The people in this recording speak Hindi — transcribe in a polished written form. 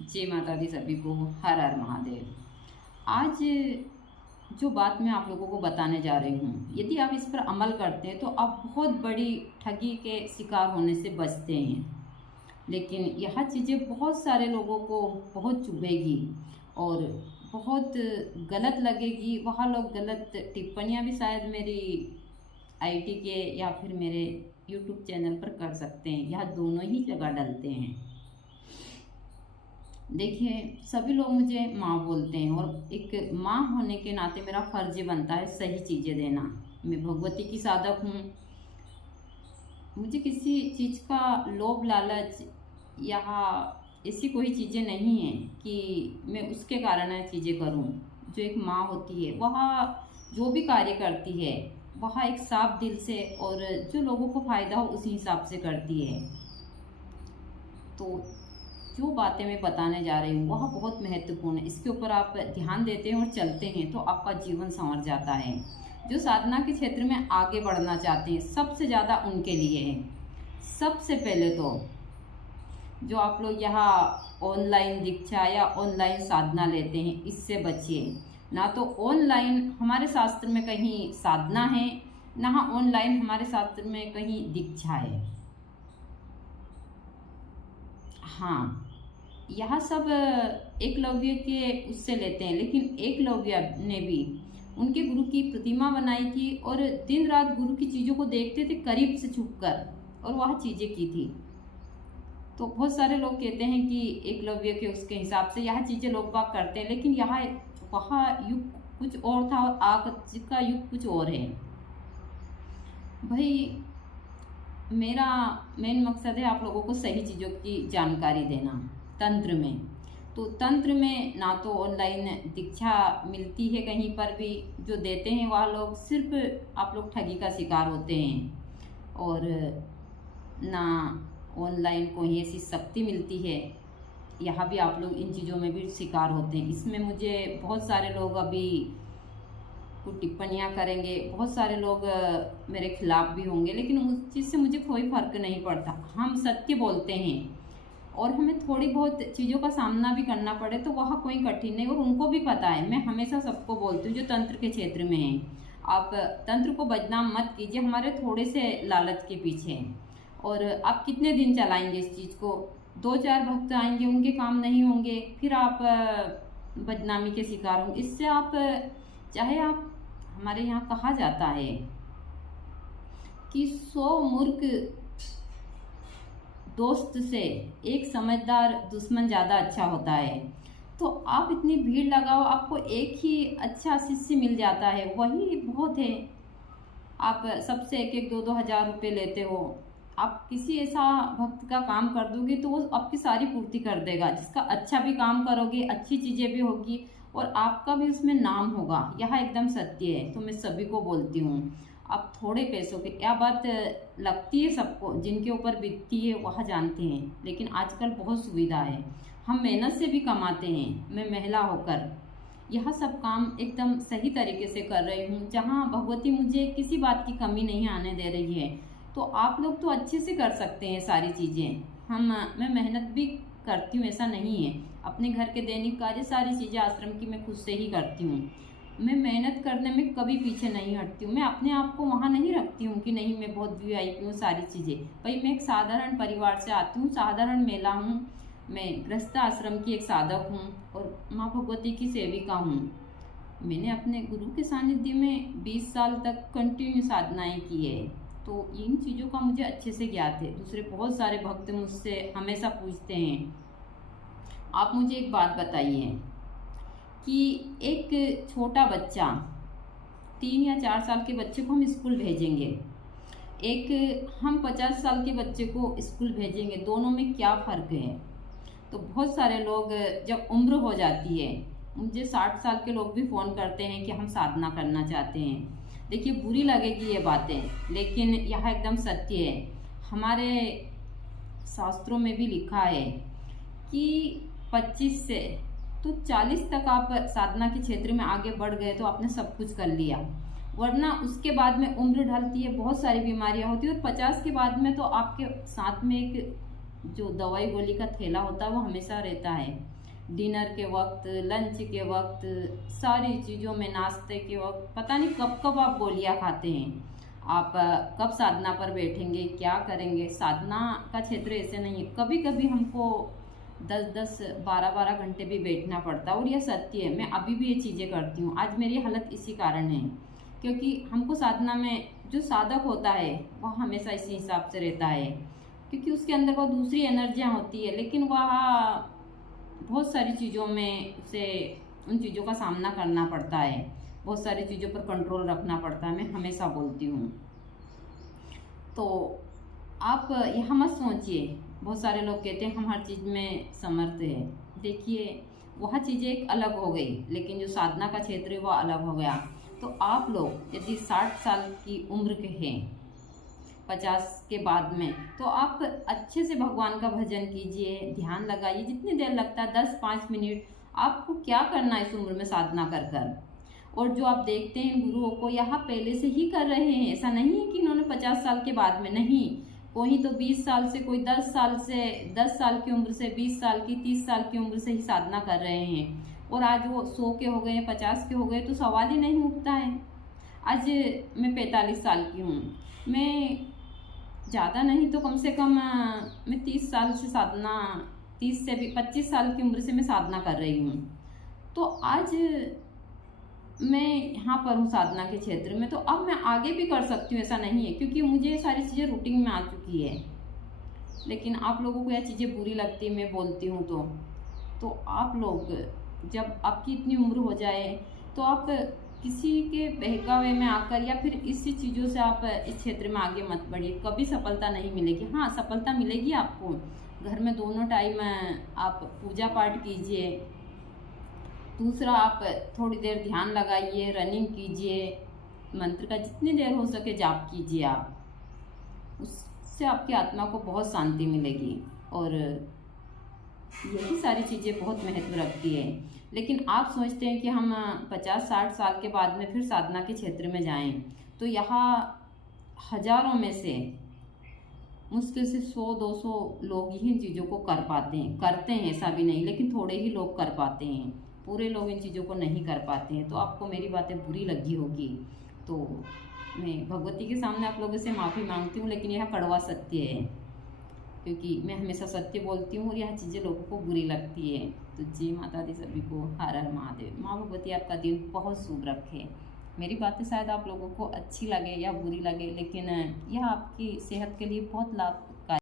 जय माता दी सभी को। हर हर महादेव। आज जो बात मैं आप लोगों को बताने जा रही हूँ, यदि आप इस पर अमल करते हैं तो आप बहुत बड़ी ठगी के शिकार होने से बचते हैं। लेकिन यह चीज़ें बहुत सारे लोगों को बहुत चुभेगी और बहुत गलत लगेगी। वह लोग गलत टिप्पणियाँ भी शायद मेरी आईटी के या फिर मेरे यूट्यूब चैनल पर कर सकते हैं। यह दोनों ही जगह डलते हैं। देखिए, सभी लोग मुझे माँ बोलते हैं और एक माँ होने के नाते मेरा फर्ज बनता है सही चीज़ें देना। मैं भगवती की साधक हूँ। मुझे किसी चीज़ का लोभ लालच या ऐसी कोई चीज़ें नहीं हैं कि मैं उसके कारण ये चीज़ें करूँ। जो एक माँ होती है वह जो भी कार्य करती है वह एक साफ दिल से और जो लोगों को फ़ायदा हो उसी हिसाब से करती है। तो जो बातें मैं बताने जा रही हूँ वह बहुत महत्वपूर्ण है। इसके ऊपर आप ध्यान देते हैं और चलते हैं तो आपका जीवन संवर जाता है। जो साधना के क्षेत्र में आगे बढ़ना चाहते हैं सबसे ज़्यादा उनके लिए है। सबसे पहले तो जो आप लोग यहाँ ऑनलाइन दीक्षा या ऑनलाइन साधना लेते हैं इससे बचिए। ना तो ऑनलाइन हमारे शास्त्र में कहीं साधना है, ना ऑनलाइन हमारे शास्त्र में कहीं दीक्षा है। हाँ, यह सब एकलव्य के उससे लेते हैं, लेकिन एकलव्य ने भी उनके गुरु की प्रतिमा बनाई थी और दिन रात गुरु की चीज़ों को देखते थे करीब से छुपकर, और वह चीज़ें की थी। तो बहुत सारे लोग कहते हैं कि एकलव्य के उसके हिसाब से यह चीज़ें लोग बाग करते हैं, लेकिन यह वह युग कुछ और था और आज का युग कुछ और है। भाई, मेरा मेन मकसद है आप लोगों को सही चीज़ों की जानकारी देना। तंत्र में तो तंत्र में ना तो ऑनलाइन दीक्षा मिलती है कहीं पर भी। जो देते हैं वह लोग सिर्फ आप लोग ठगी का शिकार होते हैं, और ना ऑनलाइन कोई ऐसी शक्ति मिलती है। यहाँ भी आप लोग इन चीज़ों में भी शिकार होते हैं। इसमें मुझे बहुत सारे लोग अभी कुछ टिप्पणियाँ करेंगे, बहुत सारे लोग मेरे खिलाफ भी होंगे, लेकिन उस चीज़ से मुझे कोई फर्क नहीं पड़ता। हम सत्य बोलते हैं और हमें थोड़ी बहुत चीज़ों का सामना भी करना पड़े तो वह कोई कठिन नहीं, और उनको भी पता है। मैं हमेशा सबको बोलती हूँ जो तंत्र के क्षेत्र में है, आप तंत्र को बदनाम मत कीजिए हमारे थोड़े से लालच के पीछे। और आप कितने दिन चलाएंगे इस चीज़ को? 2-4 भक्त आएंगे, उनके काम नहीं होंगे, फिर आप बदनामी के शिकार होंगे। इससे आप चाहे आप हमारे यहाँ कहा जाता है कि 100 मूर्ख दोस्त से एक समझदार दुश्मन ज़्यादा अच्छा होता है। तो आप इतनी भीड़ लगाओ, आपको एक ही अच्छा शिष्य मिल जाता है, वही बहुत है। आप सबसे 1-1, 2-2 हज़ार रुपये लेते हो, आप किसी ऐसा भक्त का काम कर दोगे तो वो आपकी सारी पूर्ति कर देगा। जिसका अच्छा भी काम करोगे, अच्छी चीज़ें भी होगी और आपका भी उसमें नाम होगा। यह एकदम सत्य है। तो मैं सभी को बोलती हूँ, आप थोड़े पैसों के, यह बात लगती है सबको, जिनके ऊपर बीतती है वह जानते हैं, लेकिन आजकल बहुत सुविधा है, हम मेहनत से भी कमाते हैं। मैं महिला होकर यह सब काम एकदम सही तरीके से कर रही हूँ, जहाँ भगवती मुझे किसी बात की कमी नहीं आने दे रही है। तो आप लोग तो अच्छे से कर सकते हैं सारी चीज़ें। मैं मेहनत भी करती हूँ, ऐसा नहीं है। अपने घर के दैनिक कार्य सारी चीज़ें आश्रम की मैं खुद से ही करती हूँ। मैं मेहनत करने में कभी पीछे नहीं हटती हूँ। मैं अपने आप को वहाँ नहीं रखती हूँ कि नहीं मैं बहुत वीआईपी हूँ सारी चीज़ें। भाई, मैं एक साधारण परिवार से आती हूँ, साधारण महिला हूँ। मैं गृहस्थ आश्रम की एक साधक हूँ और माँ भगवती की सेविका हूँ। मैंने अपने गुरु के सानिध्य में 20 साल तक कंटिन्यू साधनाएँ की है, तो इन चीज़ों का मुझे अच्छे से ज्ञात है। दूसरे बहुत सारे भक्त मुझसे हमेशा पूछते हैं, आप मुझे एक बात बताइए कि एक छोटा बच्चा 3 या 4 साल के बच्चे को हम स्कूल भेजेंगे, एक हम 50 साल के बच्चे को स्कूल भेजेंगे, दोनों में क्या फ़र्क है? तो बहुत सारे लोग जब उम्र हो जाती है, मुझे 60 साल के लोग भी फ़ोन करते हैं कि हम साधना करना चाहते हैं। देखिए, बुरी लगेगी ये बातें, लेकिन यह एकदम सत्य है। हमारे शास्त्रों में भी लिखा है कि 25 से तो 40 तक आप साधना के क्षेत्र में आगे बढ़ गए तो आपने सब कुछ कर लिया, वरना उसके बाद में उम्र ढलती है, बहुत सारी बीमारियां होती है, और 50 के बाद में तो आपके साथ में एक जो दवाई गोली का थैला होता है वो हमेशा रहता है। डिनर के वक्त, लंच के वक्त, सारी चीज़ों में, नाश्ते के वक्त, पता नहीं कब कब आप गोलियां खाते हैं। आप कब साधना पर बैठेंगे, क्या करेंगे। साधना का क्षेत्र ऐसे नहीं है, कभी कभी हमको 10-10, 12-12 घंटे भी बैठना पड़ता है, और यह सत्य है। मैं अभी भी ये चीज़ें करती हूँ। आज मेरी हालत इसी कारण है, क्योंकि हमको साधना में जो साधक होता है वह हमेशा इसी हिसाब से रहता है, क्योंकि उसके अंदर वो दूसरी एनर्जियाँ होती है, लेकिन वह बहुत सारी चीज़ों में उसे उन चीज़ों का सामना करना पड़ता है, बहुत सारी चीज़ों पर कंट्रोल रखना पड़ता है। मैं हमेशा बोलती हूँ। तो आप यहाँ मत सोचिए, बहुत सारे लोग कहते हैं हम हर चीज़ में समर्थ है। देखिए, वह चीज़ें एक अलग हो गई, लेकिन जो साधना का क्षेत्र है वह अलग हो गया। तो आप लोग यदि 60 साल की उम्र के हैं, 50 के बाद में, तो आप अच्छे से भगवान का भजन कीजिए, ध्यान लगाइए, जितनी देर लगता है 10-5 मिनट। आपको क्या करना है इस उम्र में साधना कर कर। और जो आप देखते हैं गुरुओं को, यहाँ पहले से ही कर रहे हैं, ऐसा नहीं है कि इन्होंने 50 साल के बाद में, नहीं। कोई तो 20 साल से, कोई 10 साल से, 10 साल की उम्र से, 20 साल की, 30 साल की उम्र से ही साधना कर रहे हैं, और आज वो 100 के हो गए, 50 के हो गए, तो सवाल ही नहीं उठता है। आज मैं 45 साल की हूँ, मैं ज़्यादा नहीं तो कम से कम मैं 30 साल से साधना, 30 से भी 25 साल की उम्र से मैं साधना कर रही हूँ। तो आज मैं यहाँ पर हूँ साधना के क्षेत्र में, तो अब मैं आगे भी कर सकती हूँ, ऐसा नहीं है, क्योंकि मुझे ये सारी चीज़ें रूटीन में आ चुकी है। लेकिन आप लोगों को यह चीज़ें बुरी लगती है, मैं बोलती हूँ तो आप लोग जब आपकी इतनी उम्र हो जाए, तो आप किसी के बहकावे में आकर या फिर इसी चीज़ों से आप इस क्षेत्र में आगे मत बढ़िए, कभी सफलता नहीं मिलेगी। हाँ, सफलता मिलेगी आपको, घर में दोनों टाइम आप पूजा पाठ कीजिए। दूसरा, आप थोड़ी देर ध्यान लगाइए, रनिंग कीजिए, मंत्र का जितनी देर हो सके जाप कीजिए आप, उससे आपकी आत्मा को बहुत शांति मिलेगी। और यही सारी चीज़ें बहुत महत्व रखती है। लेकिन आप सोचते हैं कि हम 50-60 साल के बाद में फिर साधना के क्षेत्र में जाएं, तो यहाँ हजारों में से मुश्किल से 100-200 लोग ही इन चीज़ों को कर पाते हैं, करते हैं ऐसा भी नहीं, लेकिन थोड़े ही लोग कर पाते हैं, पूरे लोग इन चीज़ों को नहीं कर पाते हैं। तो आपको मेरी बातें बुरी लगी होगी, तो मैं भगवती के सामने आप लोगों से माफ़ी मांगती हूँ, लेकिन यह कड़वा सत्य है, क्योंकि मैं हमेशा सत्य बोलती हूँ और यह चीज़ें लोगों को बुरी लगती है। तो जय माता दी सभी को, हर हर महादेव। माँ भगवती आपका दिन बहुत शुभ रखे। मेरी बातें शायद आप लोगों को अच्छी लगे या बुरी लगे, लेकिन यह आपकी सेहत के लिए बहुत लाभ